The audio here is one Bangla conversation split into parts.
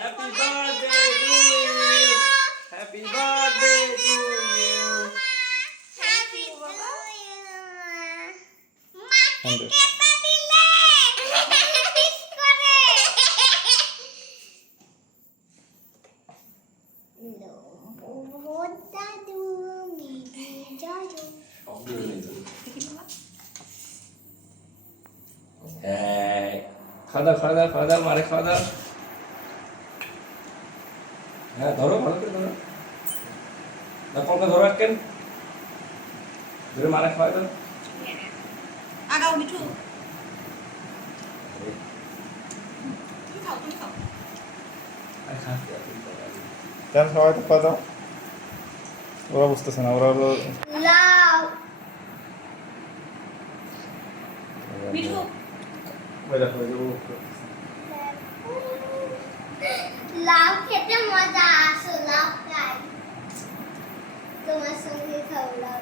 Happy birthday to you. Happy birthday to you. Happy to you. মাকে Happy. কেটে দিলে মিস করে লো দাদু মিজি জাদু Hey, খাওয়া দাও মারে খাওয়া দাও। হ্যাঁ ধরো ভালো করে ধরো। না কলকা ধরো কেন? ধরে মারে খাওয়া দাও। আগাও মিঠু তুমি খাও আর খাস তার সবাই তো পাতা ওরা বুঝতেছে না ওরা লাভ মিঠু লাভ খেতে মজা আসো লাভ খাই তোমার সঙ্গে খাও লাভ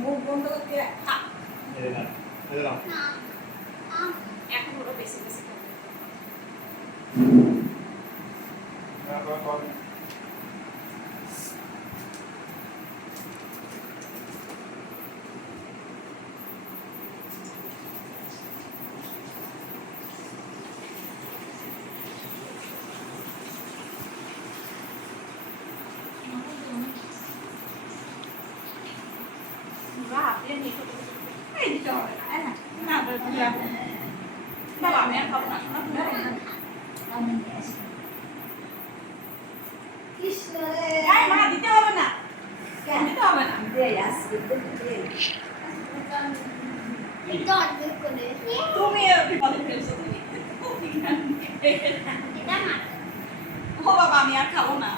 মুখ বন্ধ করতে খা না এখন ওরা বেশি বেশি খাবে আপনি মিঠু এই দিতে হবে না না না বাবা আমি আর খাবো না কৃষ্ণ এই মা দিতে হবে না দিতে হবে না এটা অর্ধেক করে তুমি বিপদে ফেলছো তুমি এটা না ও বাবা আমি আর খাবো না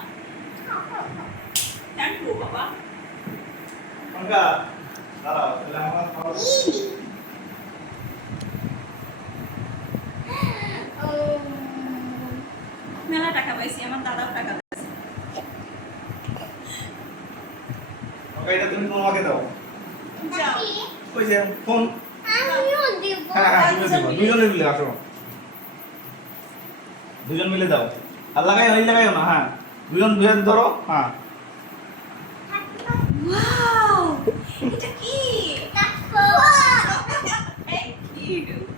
থ্যাংক ইউ বাবা মেলা টাকা পাইছি আমার দাদাও টাকা দিয়েছে এটা তুমি তোমাকে দাও যাও ওই যে ফোন আমিও দিব দুজনে মিলে আসো দুজন মিলে দাও আর লাগাইও না হ্যাঁ দুজন ধরো হ্যাঁ ওয়াও এটা কি দেখো থ্যাংক ইউ